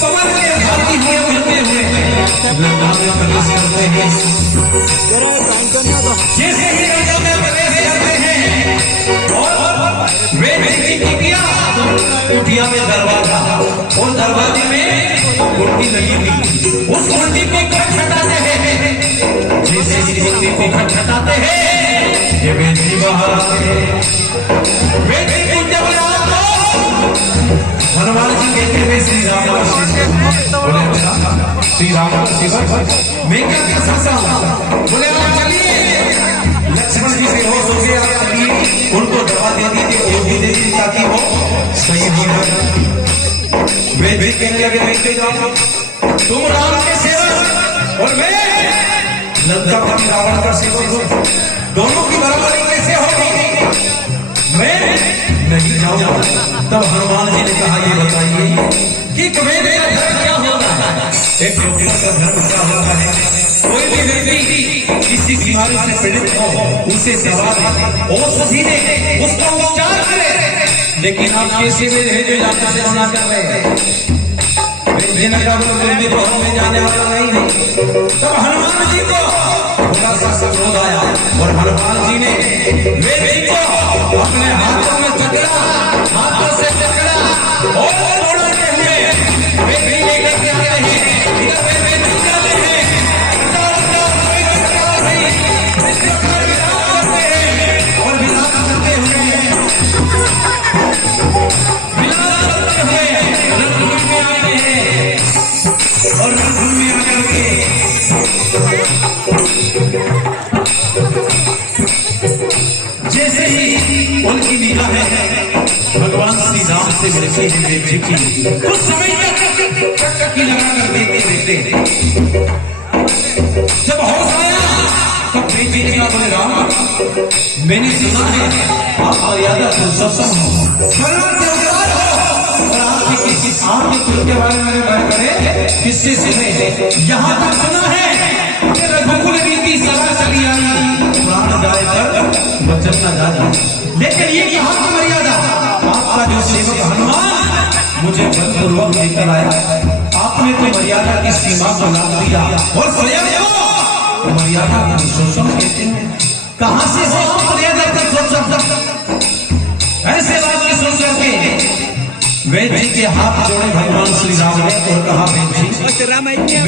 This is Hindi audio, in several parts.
पवन के भाती हुए उड़ते हुए लंका में प्रवेश करते हैं। जैसे ही लंका में प्रवेश करते हैं और वे कुटिया में दरवाजा और दरवाजे में कुंडी लगी हुई, उस कुंडी को खटखटाते हैं। जैसे ही कुंडी को खटखटाते हैं ये बेटी बाहर आते हैं। बेटी को जब हनुमान जी कहते हुए श्री राम मैं क्या कर सकता हूँ? बोले आप चलिए। लक्ष्मण जी से हो गए, आप चलिए उनको दवा दे दीजिए, और भी दे दीजिए ताकि वो सही हो जाए। वे भी कहने लगे बेटे तुम राम के सेवक और मैं लंकापति रावण का सेवक हूँ, दोनों की बराबरी कैसे होगी? मैं नहीं जाऊंगा। तब हनुमान जी ने कहा ये बताइए कि तुम्हें मेरा धर्म क्या होता है? एक डॉक्टर का धर्म क्या होता है? कोई भी व्यक्ति किसी बीमारी से पीड़ित हो उसे सेवा दे, औषधि दे, उसका उपचार करे। लेकिन आप कैसे में जो जाकर सेवा ना कर रहे हैं, में जाने वाला नहीं है। तब हनुमान जी को थोड़ा सा क्रोध आया और हनुमान जी ने बेटी को अपने हाथों में पकड़ा, हाथों से पकड़ा और दौड़ाते हुए बेटी लेकर के आते हैं। इधर वे बेटी जाते हैं, और विलाप करते हुए रणभूमि में आते हैं। और रणभूमि में आकर के जैसे ही उनकी निगाहें भगवान श्री राम से मिलती है बेटी की, कुछ समय तक टकटकी लगा कर देखते जब होश आया तब बेटी ने कहा बोले राम मैंने सुना है आप मर्यादा पुरुषोत्तम हो, आपके कुल के बारे में बड़े किससे सुने? यहाँ तक सुना है कि रघुकुल रीति सदा चली आई, प्राण जाए तक वचन न जाए। लेकिन ये यहाँ की मर्यादा आपका जो सेवक हनुमान मुझे बलपूर्वक लेकर आया, आपने तो मर्यादा की सीमा को लांघ दिया और स्वयं को मर्यादा पुरुषोत्तम कहते हैं। कहाँ से हो मर्यादा पुरुषोत्तम? ऐसे बात की सोच करके वेद जी के हाथ जोड़े भगवान श्री राम ने और कहा बेटी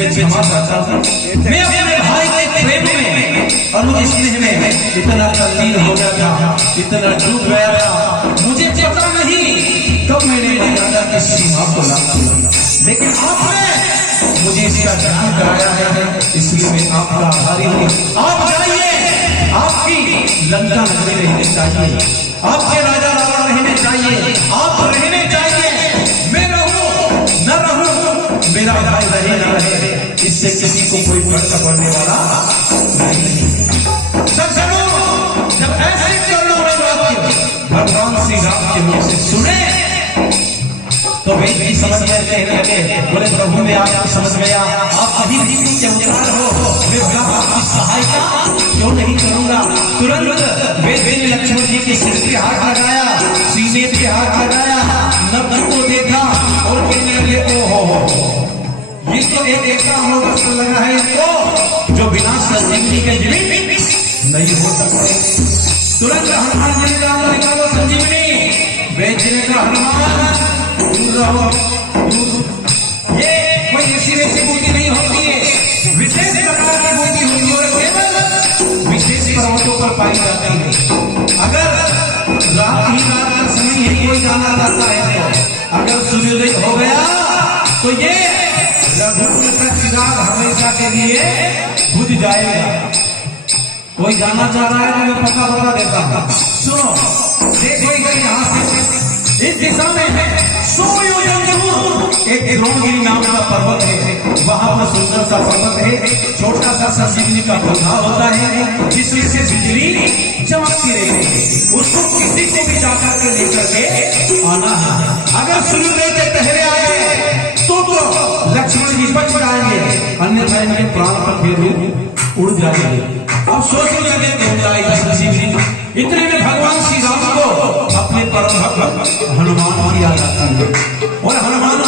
क्षमा चाहता हूं, मैं अपने भाई के प्रेम में और मुझे स्नेह में इतना तल्लीन हो गया था, इतना डूब गया था, मुझे पता नहीं कब मैंने मर्यादा की सीमा को लांघ दिया। लेकिन आपने मुझे इसका ज्ञान कराया है, इसलिए मैं आपका आभारी हूँ। आप जाइए, आपकी लंका नगरी रहने चाहिए, आपके राजा रावण रहने चाहिए, आप रहने चाहिए, मैं रहूं न रहूं, मेरा भाई रहे न रहे, इससे किसी को कोई फर्क पड़ने वाला नहीं। सज्जनों, जब ऐसे चरणों में भगवान श्री राम के मुख से सुने तो वे भी समझ गए, कहने लगे बोले प्रभु मैं आपको समझ गया, आप सही रीति के अवतार हो, मैं आपकी सहायता क्यों नहीं करूंगा। तुरंत वे लक्ष्मण जी के सिर पे हाथ लगाया, सीने पे हाथ लगाया, नब्बन को देखा और कहने लगे ओहो ये तो एक ऐसा अवसर लगा है इसको जो बिना संजीवनी के जीवित नहीं हो सकते। तुरंत हनुमान जी ने कहा निकालो संजीवनी। वेद जी ने कहा हनुमान दूर रहो, ये कोई ऐसी वैसी बूटी नहीं होती है, विशेष प्रकार की बूटी होती है और केवल विशेष पर्वतों पर पाई जाती है। अगर रात ही रात का समय ही कोई जाना चाहता है तो अगर सूर्योदय हो गया तो ये रघुकुल का चिराग हमेशा के लिए बुझ जाएगा। कोई जाना चाह रहा है तो मैं पता बता देता हूँ, सुनो देखो इधर यहाँ से इस दिशा में 100 योजन दूर एक द्रोणगिरी नाम का पर्वत है, वहां पर सुंदर सा पर्वत है, छोटा सा संजीवनी का पौधा होता है जिसमें से बिजली चमकती रहती है, उसको किसी को भी जाकर के लेकर के आना है। अगर सूर्योदय के पहले आए तो लक्ष्मण जी बच जाएंगे, अन्यथा इनके प्राण पर फिर उड़ जाएंगे। अब सोचने लगे क्यों जाएगा संजीवनी। इतने में भगवान श्री राम को अपने परम भक्त हनुमान की याद आती है और हनुमान